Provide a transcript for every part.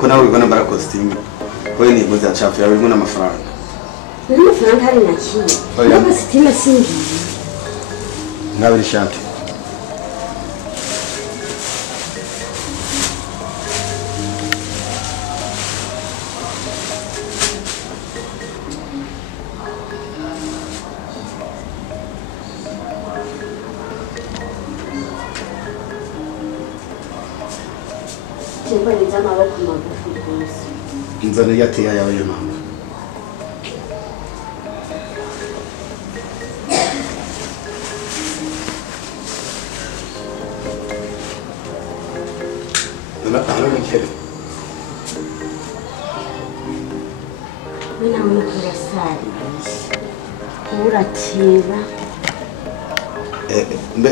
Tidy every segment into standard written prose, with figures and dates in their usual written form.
ko nawe ubona mbara costume wewe ni muza chafu yawe nguna amafaranga nari amafaranga hari na kimwe na costume singiye ngabiri shanti Nzana yateye yawe yo mama. Ana nikele. Mina mukurasari. Kuratira.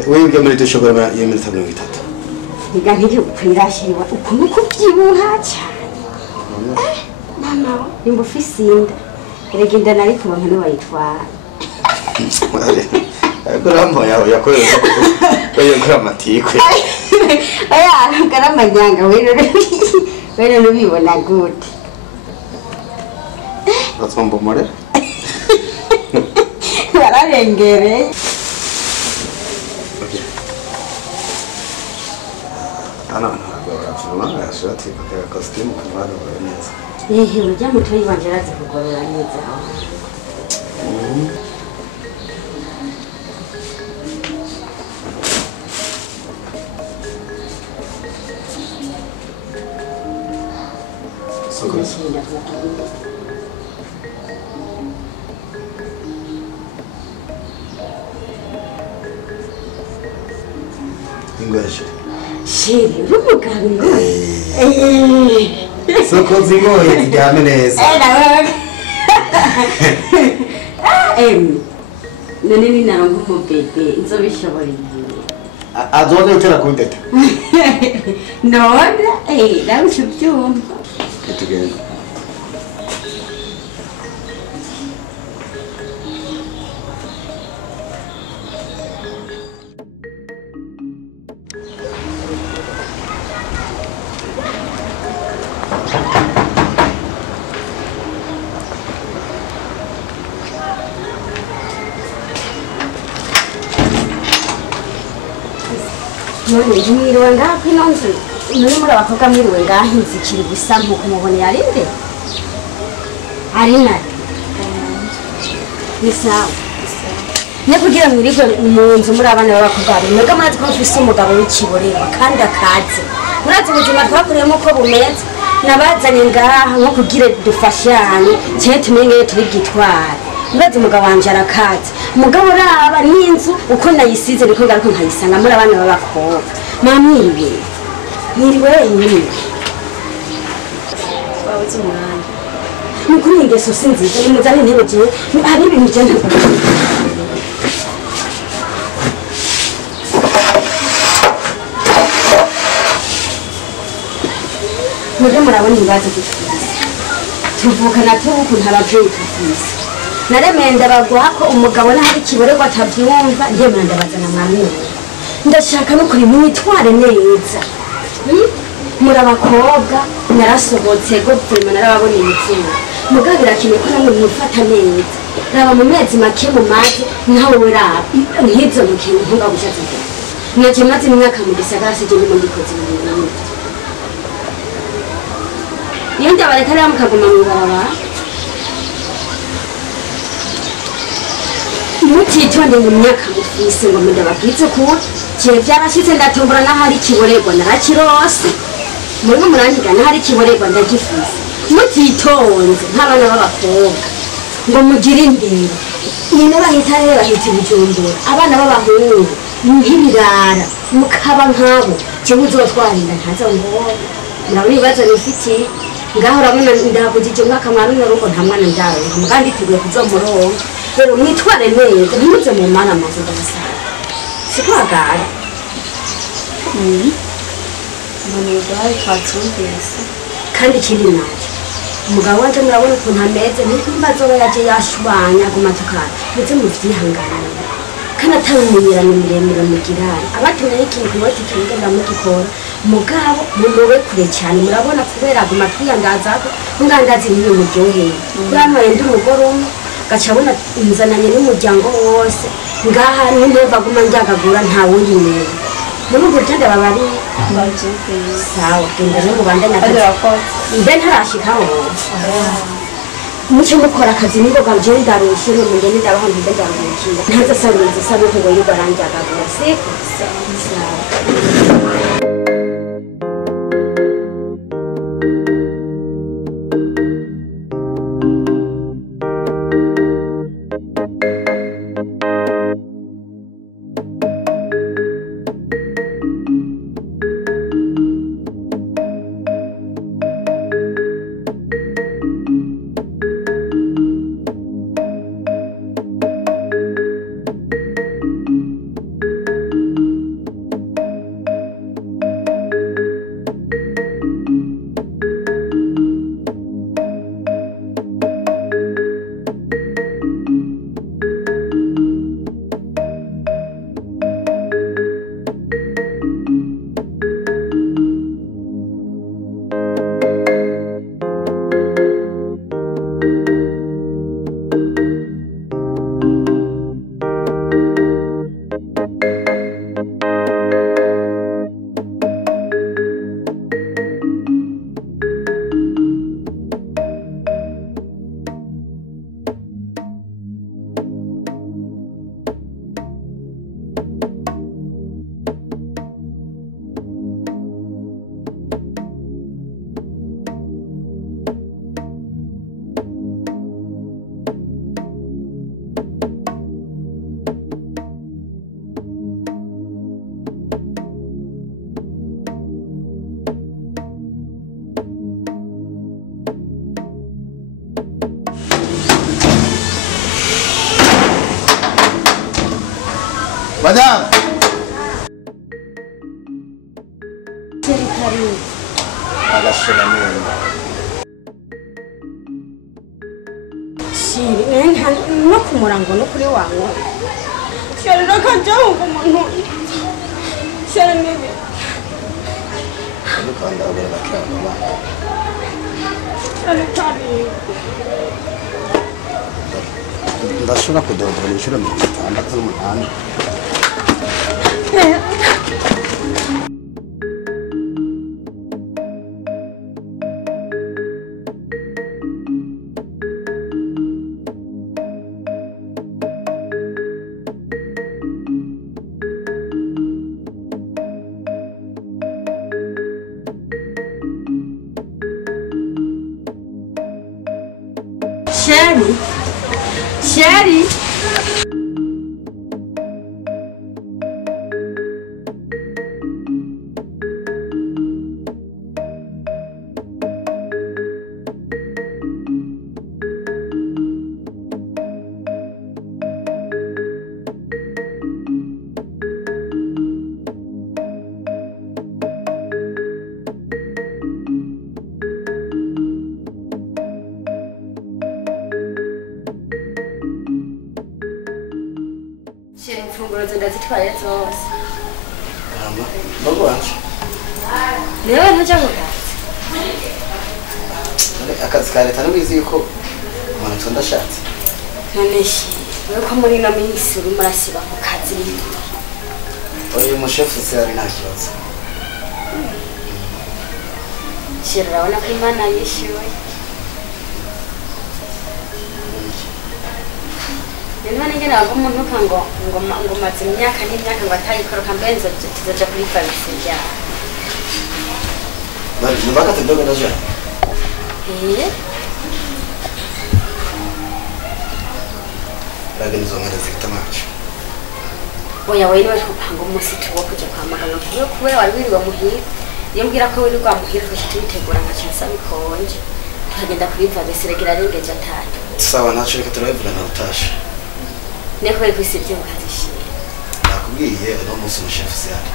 Wewe ungemleta shogora ya 3 Niga nkiri kwirashiriwa ukuntu kubyibuha cyane. Mama, nimba ufise inda. Erega inda nari kuba nkene wayitwara. Kurambo yawe yakoze. Oyo gramatike. Aya, karamanyanga wero nubibona gute. Batsombo more. Bararengere. Ana afuna ashati kwa costume kamara neza. Urya mutoyi wanje arazi kugorora neza. English. Shiri, rumugabo. Soko zigoye tujyame neza. None ni narongo mu bebe nzobishobora Azoga utera kundeta. None nawe ubyumva. Tugenda. None mwiriwe ngaha kwino nzu muri abakobwa mwiriwe ngaha inzu ikiri gusa nkuko mubone yari nde ari nari ni sawa ne kugira mwirigwe mu nzu muri abana b'abakobwa bari mwega murazi ko mfise umugabo w'ikiborera kandi akaze murazi ubuzima twakuriyemo ko bumeze nabazanye ngaha nko kugira dufashanye cyane tumenye tubigitwara murazi umugabo wanje arakaze umugabo raba n'inzu uko nayisize niko ngaruko nkayisanga muri abana b'abakobwa mamiriwe mwiriwe nyine wabuze umwanya mukuri ingeso sinziza nimuzane intebe jewe hari ibintu byane muje murabona ibibazo dufise tuvukana tubuku ntabavyeyi tufise naremeye ndabagwa ko umugabo n'ahari kiborerwa atabyumva ndemera ndabazana mwamwe ndashaka no kuri mwitware neza muri abakobwa narasohotse gupfuma narababona imitima mugabo birakeneye ko namwe mwifata neza raba mu mezi make mu mazi nawe weraba nk'ibyo mukeneye ntunga gushatse nacyo maze imyaka mu gisagara sije ndimo ndikoze mu bintu iyo ndabareka rero mukaguma mu barabara mutitonde mu myaka mufise ngo ndababwize ko kiye byarashitse ndatombora n'ahari kiborerwa narakirose muri murangiga n'ahari kiborerwa ndagifise mutitonze nk'abana b'abakobwa ngo mugire indero nyine bahita rero bahita ibijumbura abana b'abahungu nk'ibirara mukaba nk'abo jewe uzotwarinda ntaza ngo murabona ibibazo bifitiye ngaho urabona ndahagujije umwaka mwarumwe ruko nta mwana ndawe mugandi tugiye kuzomuronka rero mwitware neza ntimuze mu mana amazu ndabasaba siko hagara Mwenyewe twatsumbise kandi ikindi nacyo umugabo wanje murabona ukuntu ameze ntimbazoba yaje yashwanya ku matukara ndetse muvyihanganira kanatamumenyerano miremire mugirana abatumye ikintu bose kingenda mugikora mugabo mulowe kure cyane murabona kubera aguma twiyangaza kungandazi niyo muryoheye bwana ndi umugore umwe gacabona inzananye n'umuryango wose ngaha n'impeva guma njyagagura ntawe yimera muri ubwo cyanda babari sawa genda no mubandanya mbe ntarashikaho mucyo mukora akazi nibo ganje ndarushe no ngene ndabaho ndaruhukira ntaza sabize sabe ko ngo baranjyagagura siko sawa Madame! Agashiramento. no kumurango no kuri wangu cyane nakajaho umuntu cyane Ukanda abera cyane. Ndashobora kudodora inshuro 68. Sherry. Ndazitwaye zose. Bagwanje. Lewe ntajya mu kazi. Akazi ka leta n'ubizi yuko umuntu tondashatse. Kaneshi, wewe ko muri no minsi uri murasiba ku kazi. Oyo mushefu se ari nta kibazo. Shira wana ko Imana yishyuwe. None ngene agumuntu kango ngo maze imyaka n'imyaka ngo atayikoroka mbenzo tuzoja kuri farisi ya. Bari nubaka tudoga naje. Rageni zongera zikitamacho. Oya wewe niwe kupanga umunsi tuwo kuja kwa maganga kuwe wari wirirwa muhira. Yembwira ko wirirwa muhira ko tubitegura nka cyasa bikonje. Tukagenda kuri farisi regira rengeje atatu. Sawa nacho reka turabivuna na utasha. Nekwe kwisibye mukazishira. Nakubwiye no musi mushefu se yari.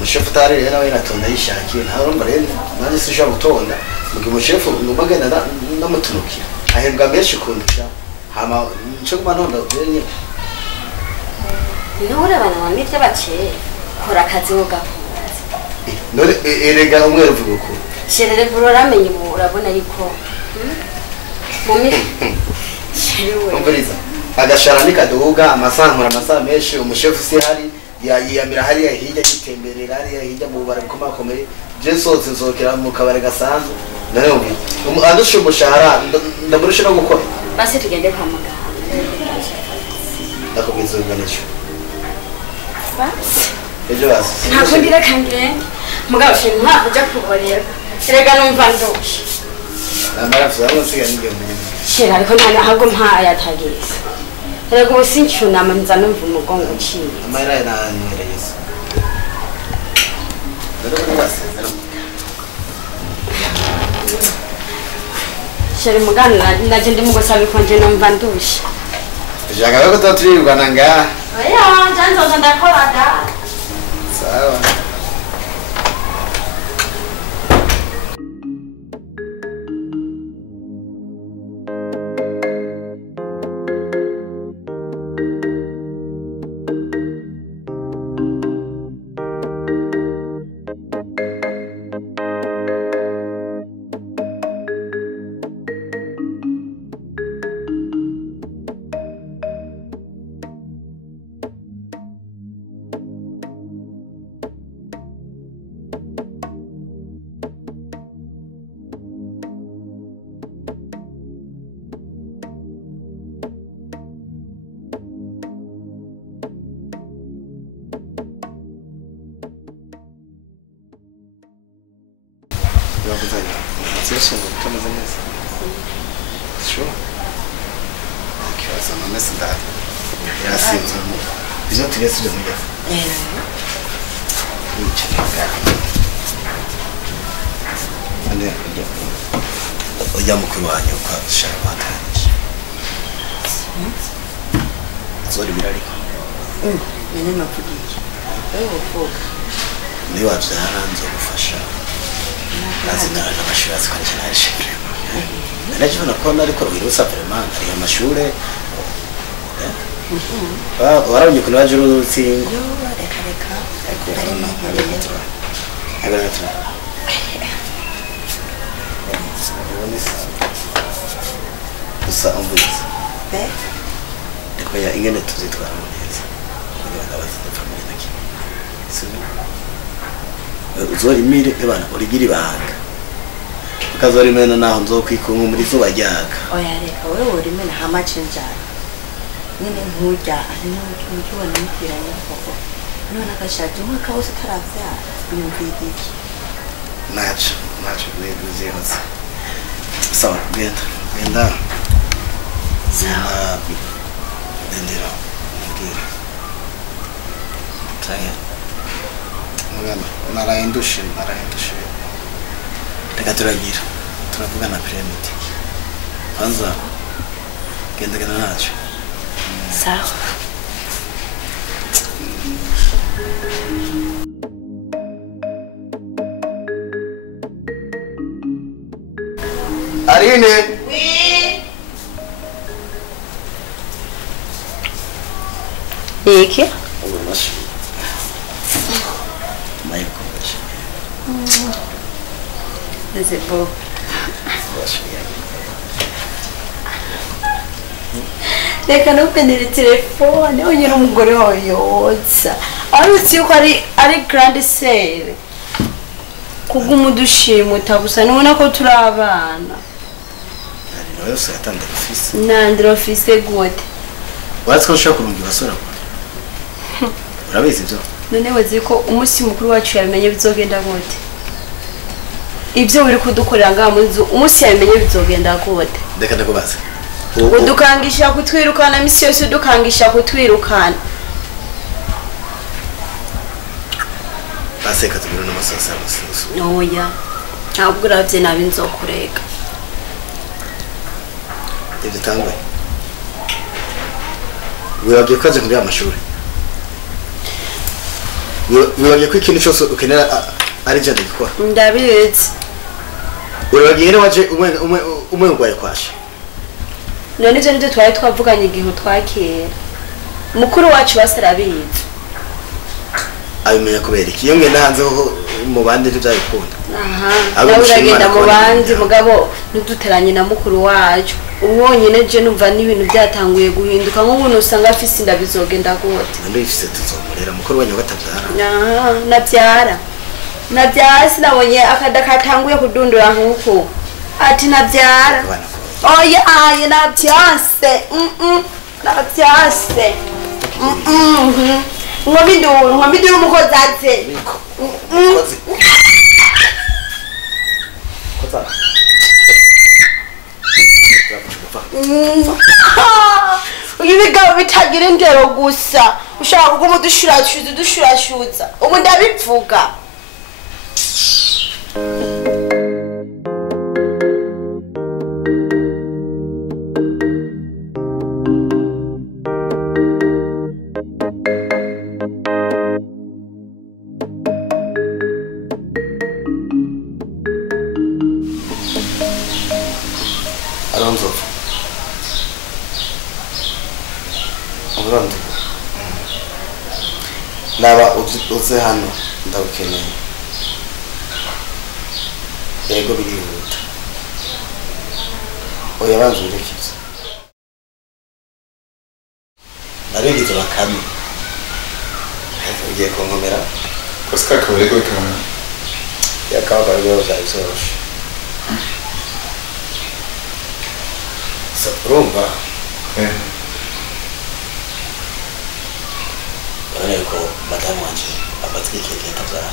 Mushefu tari rero nawe natonda yishakiye nta urumva rero nanje sija gutonda mugi mushefu ngumagenda namutunukira. Ahembwa menshi kundusha. Hama nco kuma ntonda byenye. Nihora bana wamivye bace. Kora akazi ugakora. None erega umwe ruvuga uko. Sherere buroramenye urabona ariko. Mumi. Umviriza. Agashara ni kaduga amasankura amasaha menshi umushefu si hari yiyamira hariya hirya yitemberera hariya hirya mu bara bikomakomeye jesose nzokera mu kabare gasanzwe nawe umvi adushe umushahara ndamurusha no gukora basi tugende kwa muganga nakubwiza uganisho basi ejo basi ntabwo ndira kangende mugabo shimwe ntabwo ujya kuborera erega numva ndoshe amarafu zamusiga nige mu shira ariko nta ntabwo mpaya atageze erega ubusincyunama nza numva umugongo uciye amara yananyereza shira muganga naje ndi mugosaba ikonje numva ndushe jagawe ko taturirwana ngaha oya njanzo ndakora da sawa Session kama za nesa. Sure. Akiwa sana mesi ndani. Ya sisi. Bizo tulesi ndio mmoja. Ande oya mukuru wanyu kwa sharabataje. Zori birariko. Nene mapudiki. Foka. Ni wabyara nzo gufasha. Nazindara n'amashuri azikoresha n'arishimye. Naraje nakona ariko wirutsa vraiment ari amashure. Warabonye kuno baje urutsingo. Reka. Agaragara. Usa umbuza. Ndiko ya ingene tuzitwara neza. Kugira ngo abazidapfa muri naki. Uzorimire ebana urigira ibanga ukazorimena naho nzokwikunga muri zuba ryaka oya reka wewe urimena hamace njana nyine nkujya ari n'ubona mupiranye koko none agashaje umwaka wose utaravyara yumvira iki nacho nebuze hose sawa genda sawa ndendera ngira tayari narayindushe reka turavugana pyramid kwanza genda ntacyo sawa Arine iki C'est beau. Reka ntupenere telefone unyura umugore wawe yotsa arutse yuko ari grande sale kuguma udushimuta gusa nubona ko turi abana yose yatanda office nandira office gute watse ko ushaka kurunga basora urabizi byo none wazi ko umunsi mukuru wacu yamenye bizogenda gute ibyo uri kudukorera ngaha mu nzu umunsi yamenye bizogenda gute ndeka ndakubaza udukangisha kutwirukana misi yose udukangisha kutwirukana baseka tubiro n'amasosa y'amususu oya ntabwo uravye nabi nzokureka ibyo tangwe wirabye kaje muri amashuri wirabye ko ikintu cyose ukenera ari je ndikora ndabizi wirabye rero waje umwe urwaye kwasha none ivyo nivyo twari twavuganye igihe twakera mukuru wacu basarabizi abimenya kubera iki iyo ngenda hanze mu bandi ntibyabikunda nawe uragenda mu bandi mugabo ntuduteranye na mukuru wacu ubonyine je numva n'ibintu byatanguye guhinduka nk'umuntu usanga afise inda bizogenda gute nandi ifise tuzomurera mukuru wanyu batabyara nabyara sinabonye akada katanguye kudundura nk'uko ati nabyara oya aye nabyase nabyase Ngomiduru mukozi atse. Ibigabo bitagira indero gusa ushaka kuguma dushurashuza ubu ndabivuga Alonso. Alonso. Naba uze hano ndabukeneye. Yego birihuta. Oya banzu urekiza. Nabigize bakami. Ugiye kongomera. Koska kabarego kama. Yakaba barego byabyoroshe. Rumba. Bareko madamu wanje abatwikeke tabyara.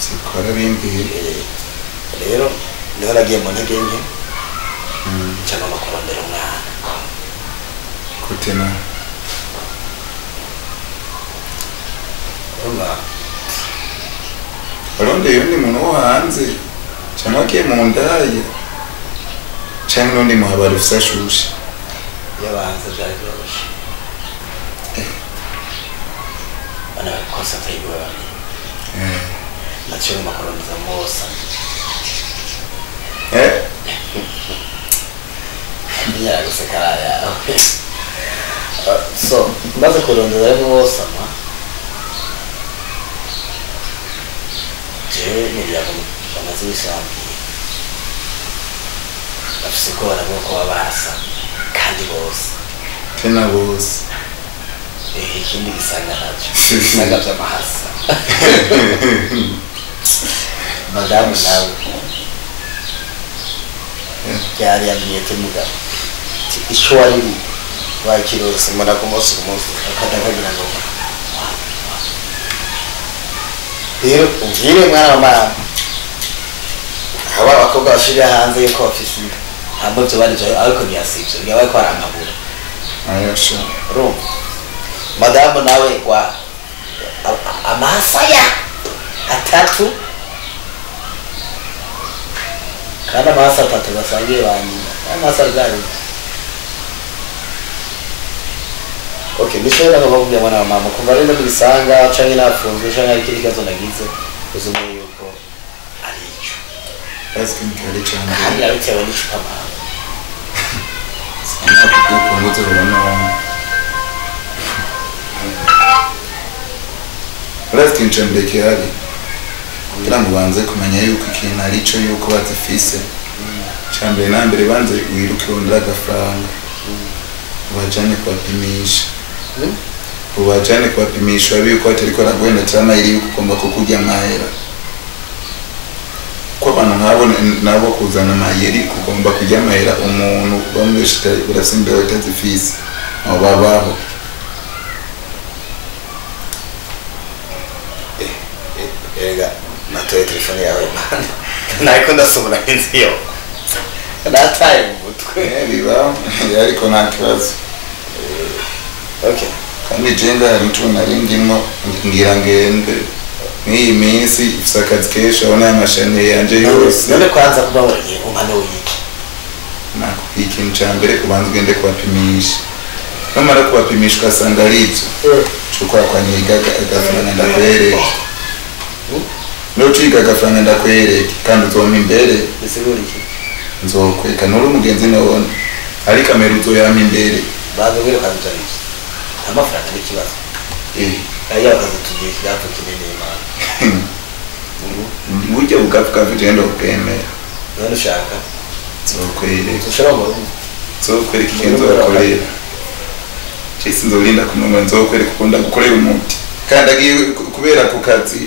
Sikora bimbi. Rero niho nagiye mu ntege nke. Cyangwa makorondero mwana. Kutena. Rumba. Baronde yundi muntu wo hanze. Cyangwa ke mu ndaye. Cyangwa n'undi muhabara ufashushe yabanze byaryoroshe ana concentrate bwa nacyo makoroniza mosa ndiya gusekara ya so maze kurondera mosa ma je niriyago amazi y'ishambi afise ko baraboko babasa kandi bose tena bose ikindi gisanga nacho gisanga by'amahasa madamu nawe yari yamwite mugabo icyo wari wakirose mbona ko umunsi ku munsi akadakagira ngo rero ungire mwana wa mama aba bakobwa bashira hanze yuko bafise hamwe byo bari byo ariko ntiyasibye ngiye ko aramabura ayasho rum madamu nawe kwa amasaya atatu kana masa atatu basangiye bani amasa gari okay nishobora kubabwira mwana wa mama kuva rero bisanga canke nafunzwe canke ari kiri kazo nagize uzume yuko ari ico basi nkari cyane kandi abitewe n'icupa mama sana kukunguza urabona Uretse nchembeke hali kugira ngo banze kumenya yuko ikintu ari cyo yuko bazifise cyambere nambere banze wiruke wondera agafaranga ubajane kwapimisha ubajane kwapimisha biko atariko aragwenda cyane iri yuko ugomba kukujya mahera ko abantu nkabo nabo kuzana mayeri kugomba kujya mahera umuntu bamwishita urasimbe watazifise abo babaho ega natoye telefone yawe man nako ndasubira inziyo nataye mutwe biba ariko nta kibazo okay kandi jenda hari mtu narindimo ngira ngende ni minsi ifisa akazi kesho abona amashane yanje yose none kwanza kuba wari umane wiki nako ikintu cyambere kubanza ugende kubapimisha nomara kubapimisha ugasanga ari ibyo cukwa kwanyiga agafaranga ndakwereke Nochiga gafanga ndakwereke kandi uzoma imbere bisigura iki nzokweka nuri umugenzi nabone ari kamera uzoyama imbere bagabire kanjari amafaranga n'ikibazo aya bakaza tugiye kiyapo kinene imana buryo bugavuga bigenda ubwemera none ushaka zokwere ushobora mu rugo zokwereka ikintu zokorera Chase nzolinda kumwe nzokwereka ukunda gukorera umuti kandi agiye kubera ku kazi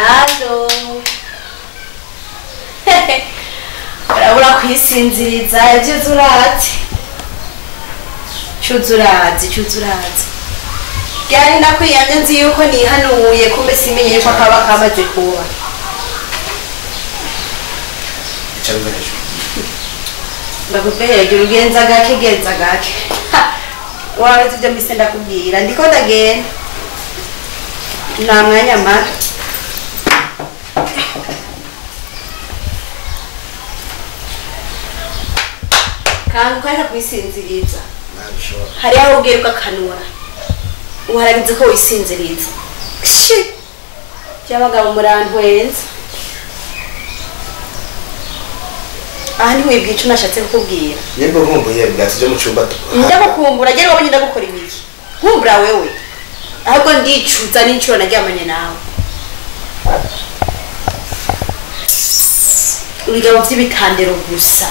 Allo. Urabura kwisinziriza ibyo zurazi. Cyuzurazi. Byari nakwiyamye nzi yuko nihanuye kumbe simenye yuko akaba kamaze kuba. Icarubereje. Ndakubwira ugenza gake. Wawe tujya mbise ndakubwira ndiko ndagenda. Nta mwanya mara. Kandi ukaja kwisinziriza hari aho ugera ugakanura uharagize ko wisinziriza by'abagabo murantwenza aha ntiwibwira icyo nashatse kukubwira yego nkumbuye bwatsi byo mu cyumba ndagukumbura gera wabonye ndagukora ibiki nkumbura wewe ahubwo ndicuza n'inshuro naryamanye nawe urigabo by'ibitandero gusa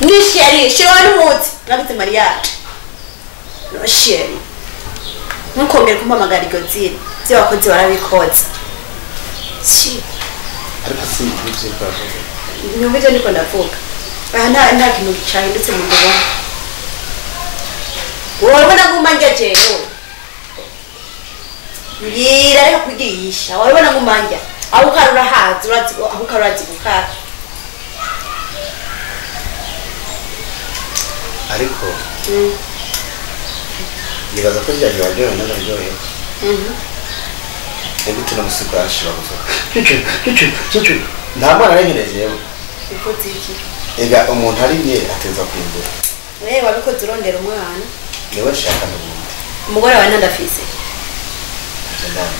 ni sheri wari muti nabite mariage no sheri ntukongere kumpamagara iryo zina byo wakoze warabikoze ariko si ibyo twakoze nyumvise niko ndavuga aha nta kintu cyahindutse mu ndabona urabona nguma njya jewe yira reka kugihisha urabona nguma njya aho ukarura hazi urazi aho ukarazi gukara ariko nibaza ko njya baryohe n'abaryohe ego tunamusiga ashira gusa cucu nta mwana arengereje yewe ukoze iki ega umuntu arimye ateza kwimbura wewe wabikoze urondera umwana niwe shaka n'ubundi umugore wawe ntadafise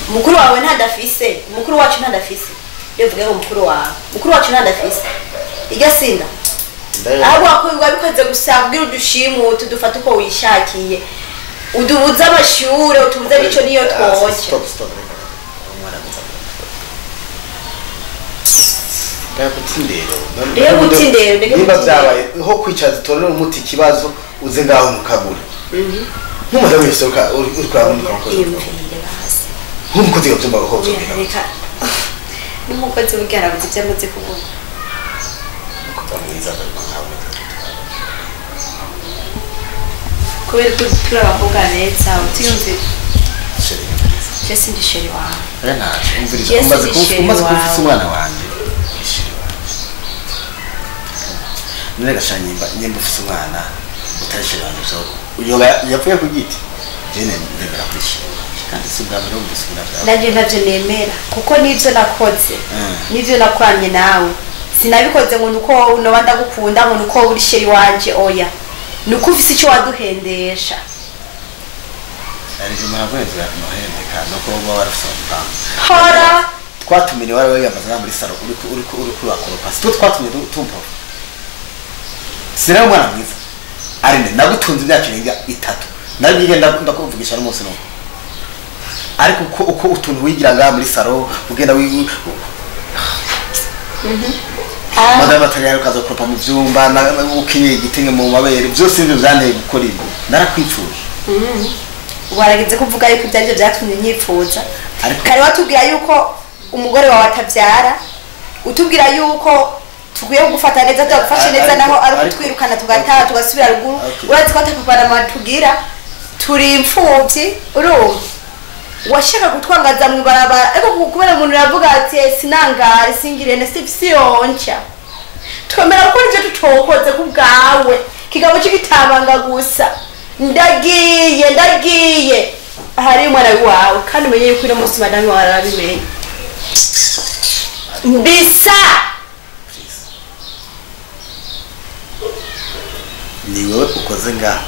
mukuru wawe ntadafise mukuru wacu ntadafise bivuge ngo mukuru wacu ntadafise igasinda ahubwo wabikoze gusa kubwira udushimu tudufata uko wishakiye udubuza amashure utubuze n'icyo niyo twoje stop rero gutindero niba byabaye ho kwicaza torero umuti kibazo uze ngaho mukabura nk'umudamu wese uri kurabona ko nk'umukozi gabyumba ko reka n'umukozi w'igarabuzi byamaze kubona kubera ko turi abakobwa neza utiyumvira Jesse ndi sheri wawe umaze kumfisa umwana wanjye none gashanye nyemba ufise umwana utarishira abantu uyoba yapfuye ku giti jene ndemera kwishima kandi si bwa mbere umvise ibintu nanje ntavyo nemera kuko nivyo nakoze nivyo nakwanye nawe sinabikoze ngo nuko uno ndagukunda ngo nuko uri sheri wanje oya nuko ufise icyo waduhendesha ariko marakweze nohendeka nuko baba barafise mpamvu hora twatumire wari yamaze muri salo uri wakoropa sto twatumye tumpo sira mwana mwiza arine nagutunze imyaka irenga 3 nabiye ndakuvugisha n'umunsi no ariko uko utuntu wigiraga muri salo ugenda madama tayari kaza kuropa mu vyumba ukinye igitenge mu mabere byose ibyo byanteye gukora ibi narakwipfuje waragize kuvuga yuko ibyo byatumye nyifuza kare watubwira yuko umugore wawe atavyara utubwira yuko tugiye gufata neza tugufashe neza naho ari twirukana tugataha tugasubira ruguru urazi ko atakupana matugira turi imfuvyi urumva washaka gutwangaza mu barabara ariko kubera umuntu yavuga ati sinangare singirene siyoncha twemera ko nje tutokoze kubgawe kigabo cy'igitabanga gusa ndagiye hari umwana wawe kandi umenye yuko ino munsi madame wawe arabimenye mbisa ni wowe ukoze ngaho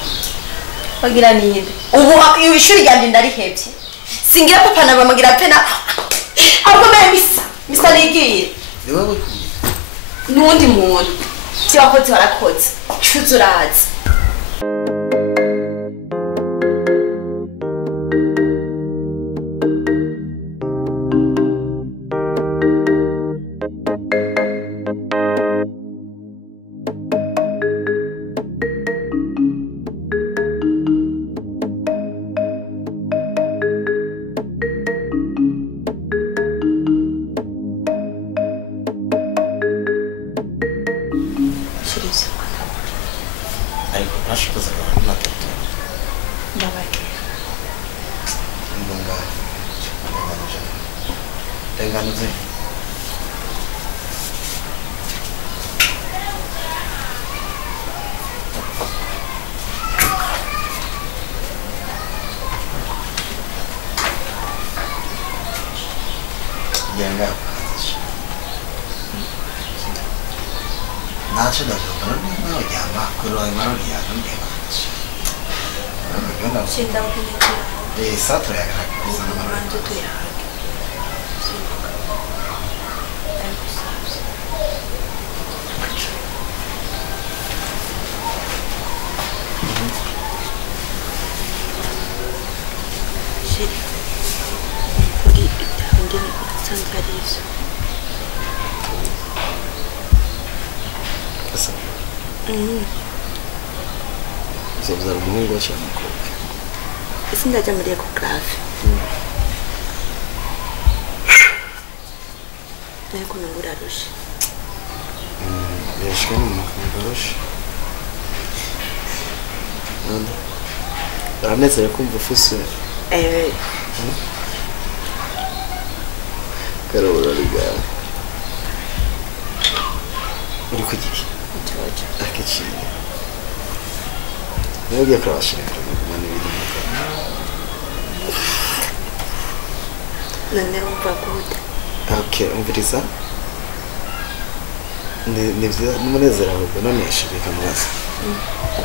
wagira ninde ubu ishuri ryanje ndarihebye singira papa na mama ngira pena ahubwo mbe misa nigiye ni wowe n'undi muntu cyakoze warakoze cyuzurazi Uzabyara umuhungu wa cyangwa umukobwa ese ndajya muri ecographe ariko nubwo urarusha birashwe n'umuntu arusha none uranezerewe kumva ufise karabura rigara uri ku giki akiciye niba ugiye kurabashirika kugumana ibintu none wumva gute okay umviriza ni byiza n'umunezero ahubwo none shirika mubaza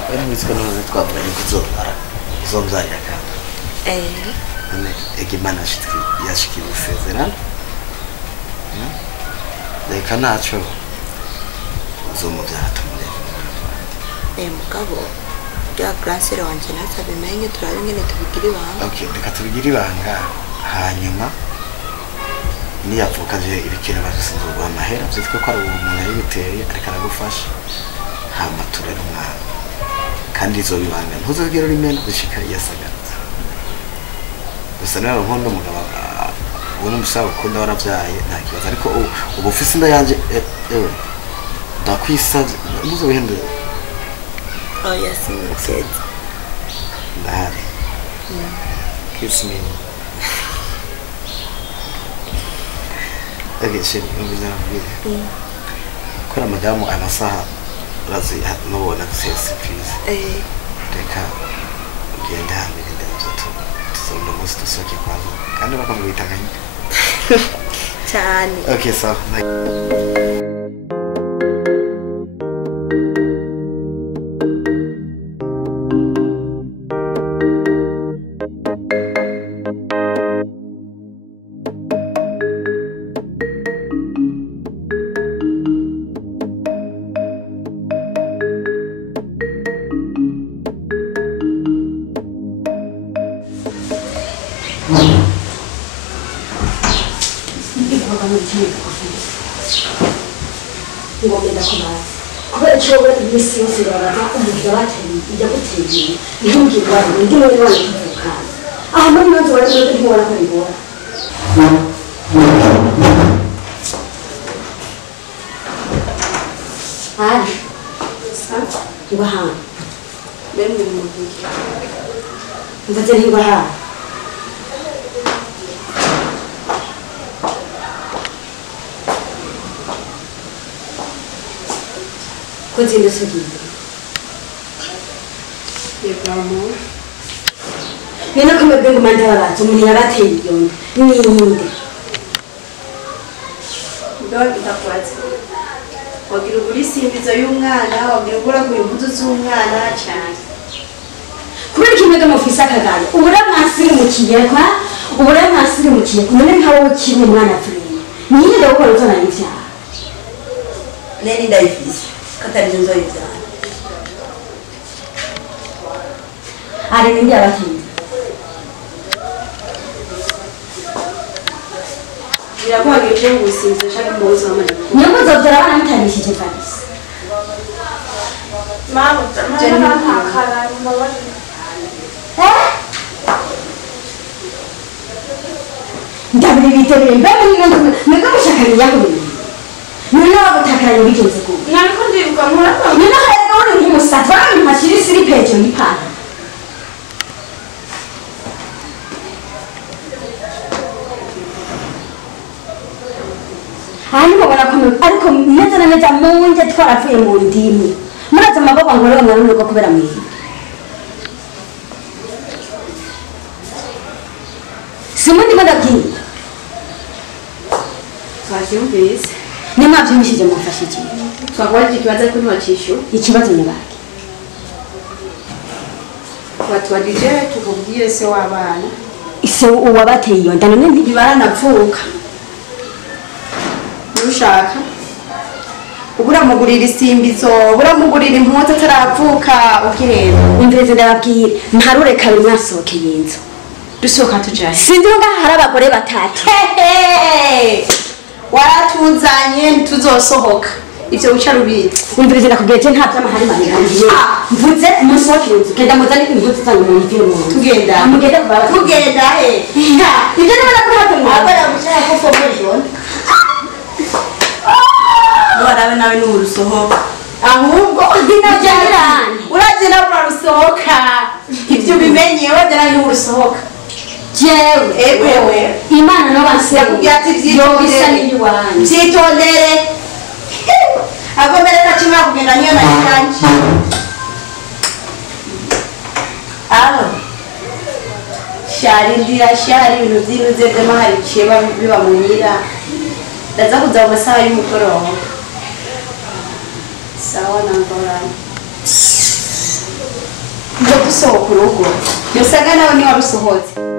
bari mu bitwa none twavuganye kuzobyarira kandi none egimana yashikiye isezerano reka ntacyo uzomubyara tumurebe mugabo bya gransere wanje ntasabimenye turabe ingene tubigira ibanga okay reka tubigire ibanga hanyuma niyavuka je ibikira bazisinzurwa amahera byitwa ko ari uwo muntu yabiteye ariko aragufasha hama turere umwana kandi izo bibanga ntuzogera urimena gushika yasagaza gusa nawe nkondo mugabo ubona umusaba ukunda waravyaye nta kibazo ariko ubu ufise inda yanje ewe ndakwisavye ntuzobihindura oya sinukeze ndahari kiss me okay shit umbiza mbere kora madamu amasaha razi nubona gusesa please reka ugende hamwe ndazo tuzonda musi tusoke kwazo kandi bakamubitaganya cyane okay so ngomba kumara kubera cyo bari bisi yose baraza umugabo bateye ijya guteye ntungirwa ndi muri wana tuvuka aha muri nzo bari muri ntwara ko bibora ari sa ngaha bemwe mu gihe ndaze ngaha Continue de seguir. E vamos. Nino kama bengo mande wabaza umuntu yarateye iyo ninde. Ndo bitakwatse. Wagira ugura isimbizo y'umwana, wagira ugura ku imbuto z'umwana cyane. Kubera kimwe mufise akaganya. Uburenganzira mu kiyekwa, uburenganzira mu kiyekwa. None ntawo kimwe mwana free. Niye ndo ko ruzana n'ivyaha. Neni ndayifise. Katari nzo y'ivyaha. Ari nindi abatinze. Birakwagije cyo gusinza shaka mu buzima bwawe. Nyambo zovyara abana mutanishije kabisa. Mama, mama ntakara mbabaje. Ndabiri bitereye mbere mwega mushakanye yahuye. None wabutakanye bigenze ko. Nariko ndibuka nkora. None harego uri nk'umusatsi wari mpashiri siri pejo n'ipana. Hanyuma barakomeye ariko neza na neza munje twarapfuye mu ndimi. Muraza amaboko ngo rero mwana nuko kubera mwiye. Simundi madabyi. Twavyumvise. Ni mwavyumishije mufashe iki? Twagwaje ikibazo ko ntiwacishu. Ikibazo ni baki. Watwagije tukubwire se w'abana. Ise uwabateye iyo ndano nindi Ntibaranapfuka. Nushaka. Uburamugurira isimbizo, uburamugurira impuzu ataravuka ukireba. umvirize ndababwire ntarure kabiri mwasohokeye inzu. Dusohoka tujaye. Sinzi ngo hari abagore batatu. Hehe! Waratuzanye ntituzosohoka. Ivyo wicara ubizi. Umvirize ndakubwiye je nta vy'amahari mabirangiye. Mvuze musohokeye inzu kenda muzane impuzu zanyu mu mvire mu nzu. Tugenda. Mugende kubaba. Tugenda he. Ivyo nibona ko hato Aba yamushaka ko fomejona. Warabe nawe n'urusohoka. Ahubwo Ujyanirani. uraje nawe urarusohoka. Ivyo ubimenye uraje nawe n'urusohoka. Jewe. Ewewe. Imana no banse. Yakubwiye ati Yobisa n'iwanyu. Vyitondere. Agomereka kimwe kugenda niyo na kanje. Alo. Shari ndira shari ibintu by'inuze by'amahari ciye biba munyira. Ndaza kuza mu masaha y'umugoroba. Sawa nangora. Nje gusohoka urugo. Yosaga nawe ni warusohotse.